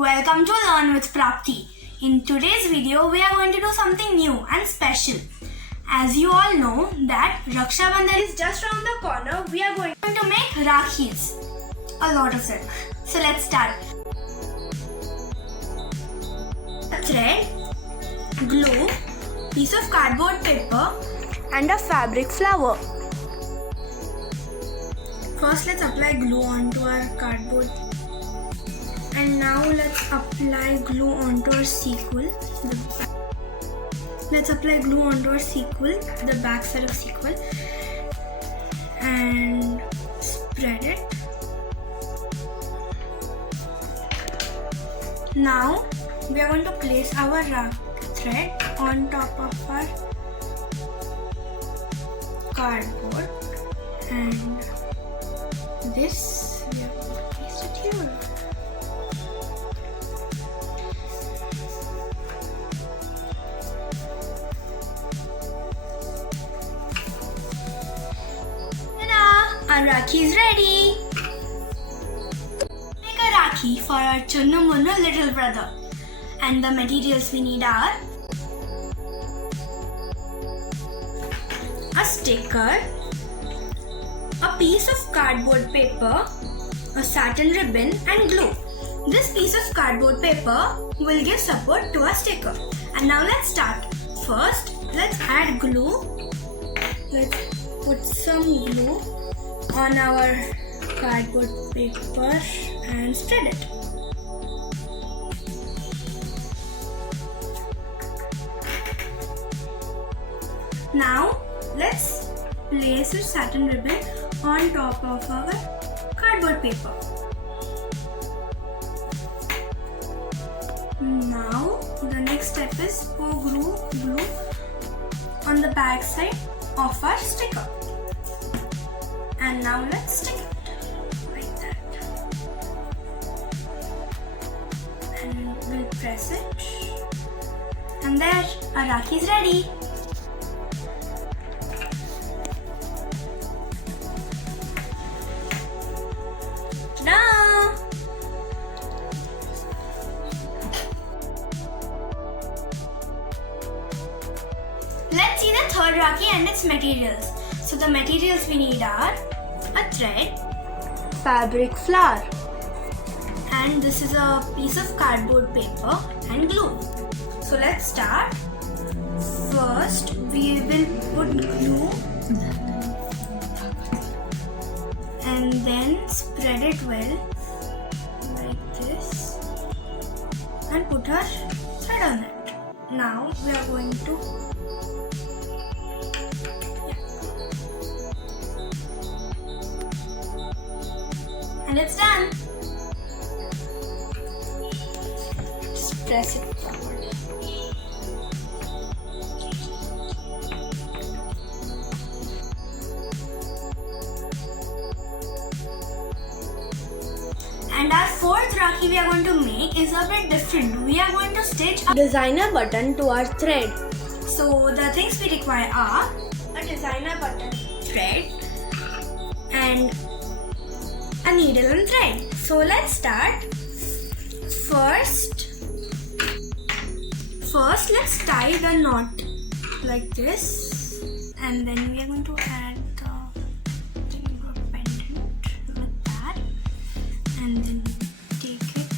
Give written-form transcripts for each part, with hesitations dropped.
Welcome to Learn with Prapti. In today's video, we are going to do something new and special. As you all know that Raksha Bandhan is just around the corner, we are going to make Rakhis. A lot of them. So let's start. Thread, glue, piece of cardboard paper and a fabric flower. First let's apply glue onto our cardboard. And now let's apply glue onto our sequel. Let's apply glue onto our sequel, the back side of sequel, and spread it. Now we are going to place our thread on top of our cardboard, and this we are going to place it here. Our Rakhi is ready! Make a Rakhi for our Chunnu Munnu little brother. And the materials we need are a sticker, a piece of cardboard paper, a satin ribbon and glue. This piece of cardboard paper will give support to our sticker. And now let's start. First, let's add glue. Let's put some glue on our cardboard paper and spread it. Now let's place a satin ribbon on top of our cardboard paper. Now the next step is pour glue on the back side of our sticker. And now let's stick it like that. And we'll press it. And there, our Rakhi is ready. Ta-da! Let's see the third Rakhi and its materials. So the materials we need are a thread, fabric flower, and this is a piece of cardboard paper and glue. So let's start. First we will put glue and then spread it well like this and put our thread on it. Now we are going to and it's done. Just press it forward. And our fourth Rakhi we are going to make is a bit different. We are going to stitch a designer button to our thread. So the things we require are a designer button thread and a needle and thread. So let's start. First let's tie the knot like this, and then we are going to add the pendant with that, and then take it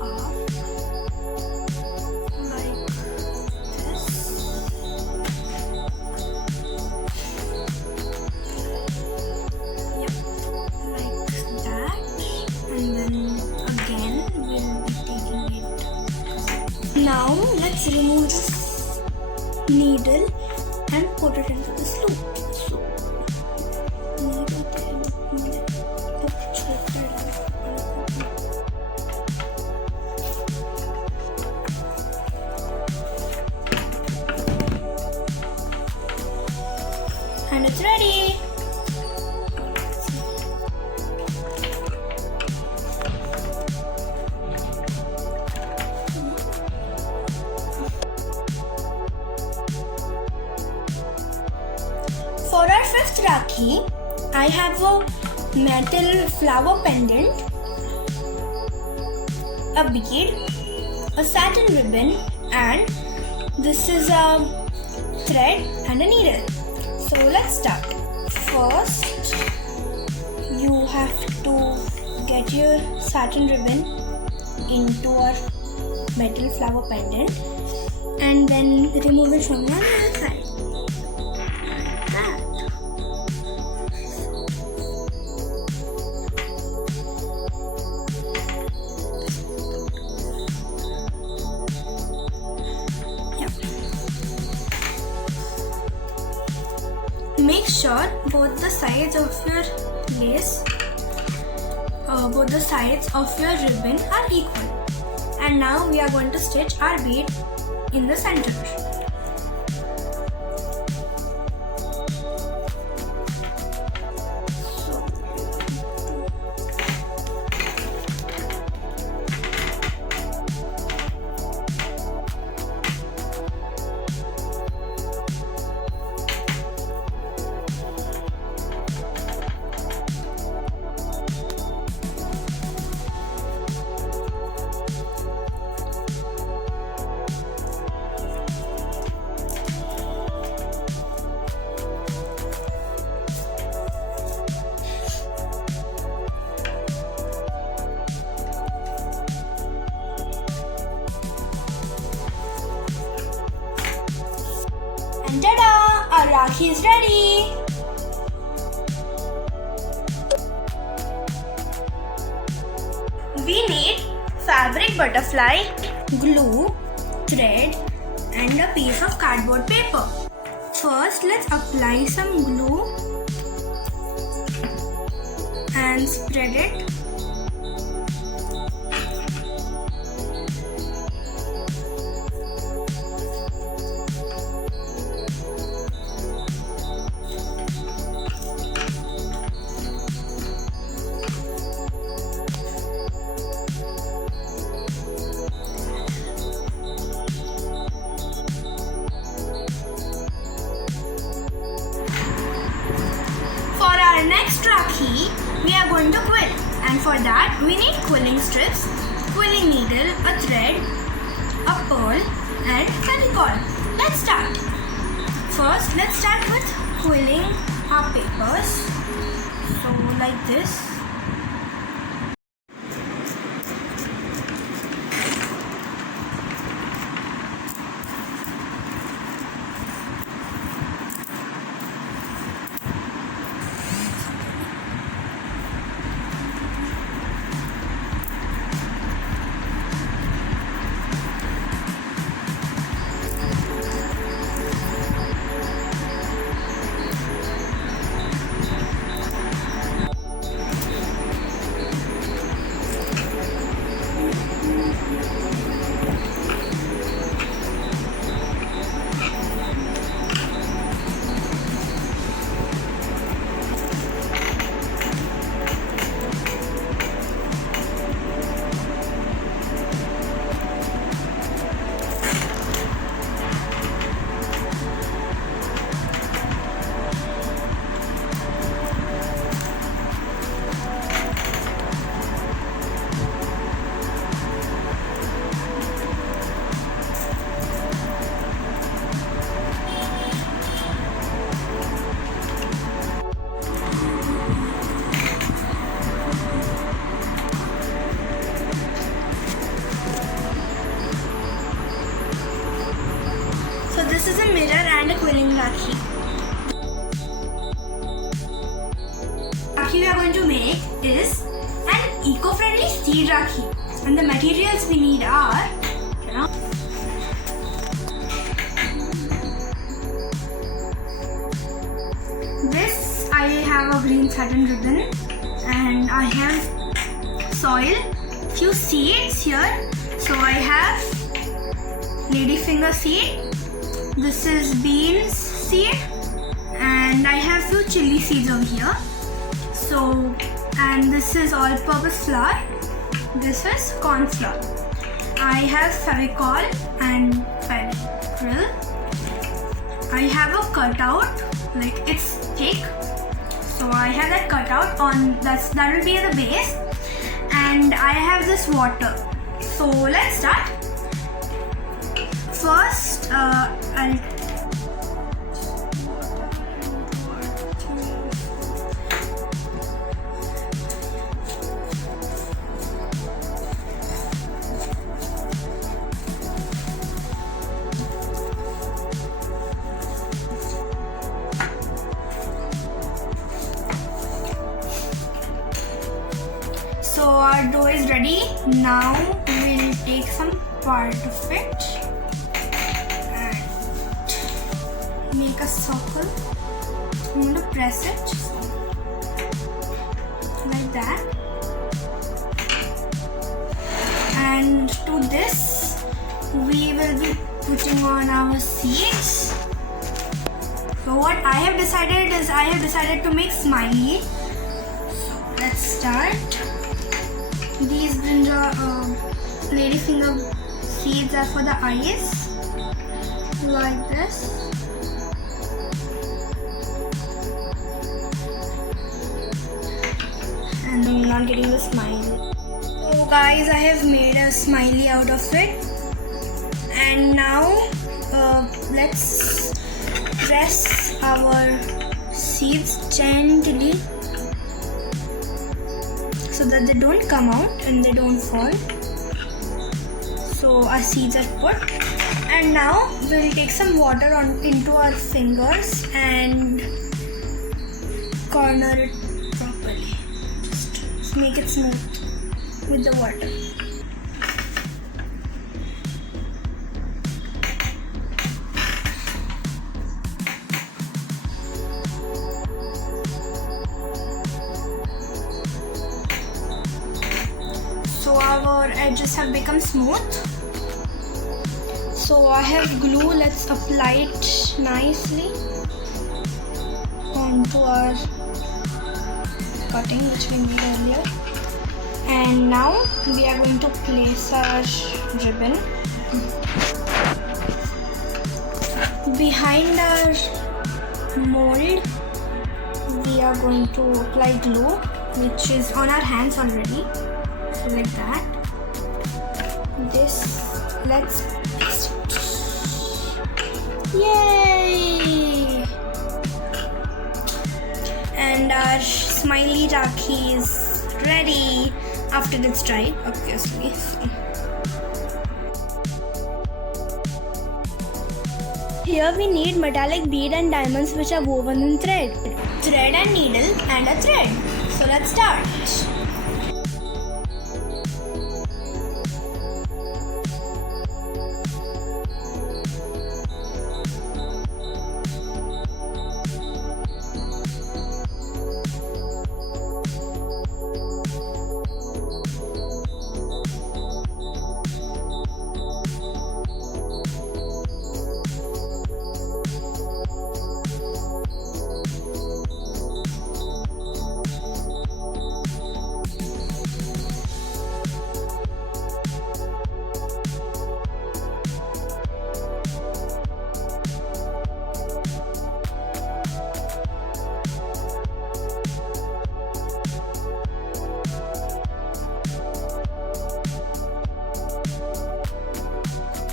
off like this. And then again we'll be taking it. Now let's remove this needle and put it into this loop. So and it's ready. For our fifth Rakhi, I have a metal flower pendant a bead, a satin ribbon, and this is a thread and a needle. So let's start. First, you have to get your satin ribbon into our metal flower pendant and then remove it from the other side. Make sure both the sides of your lace, both the sides of your ribbon are equal. And now we are going to stitch our bead in the center. And ta-da! Our Rakhi is ready! We need fabric butterfly, glue, thread, and a piece of cardboard paper. First, let's apply some glue and spread it. Next Rakhi, we are going to quill, and for that we need quilling strips, quilling needle, a thread, a pearl, and fevicol. Let's start. First, let's start with quilling our papers. So like this. This is a mirror and a quilling Rakhi. Rakhi we are going to make is an eco-friendly seed Rakhi, and the materials we need are this. I have a green satin ribbon, and I have soil, few seeds here. So I have ladyfinger seed. This is beans seed, and I have few chili seeds over here. So, and this is all-purpose flour. This is corn flour. I have fevicol and Fevicryl. I have a cutout, like it's thick. So I have that cutout on that will be the base, and I have this water. So let's start. First, I'll So our dough is ready. Now we'll take some part of it and make a circle. I'm going to press it like that. And to this we will be putting on our seeds. So what I have decided is to make smiley. So let's start. These ladyfinger seeds are for the eyes, like this. And I'm not getting the smile. So guys, I have made a smiley out of it. And now let's press our seeds gently, so that they don't come out and they don't fall. So our seeds are put, and now we'll take some water into our fingers and corner it properly. Just make it smooth with the water. So our edges have become smooth. So I have glue. Let's apply it nicely onto our cutting which we made earlier. And now we are going to place our ribbon behind our mold. We are going to apply glue which is on our hands already. Like that. Let's paste it. Yay! And our smiley Rakhi is ready after it's dried, obviously. Here we need metallic bead and diamonds which are woven in thread. Thread and needle and a thread. So let's start.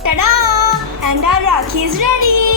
Ta-da! And our Rakhi is ready!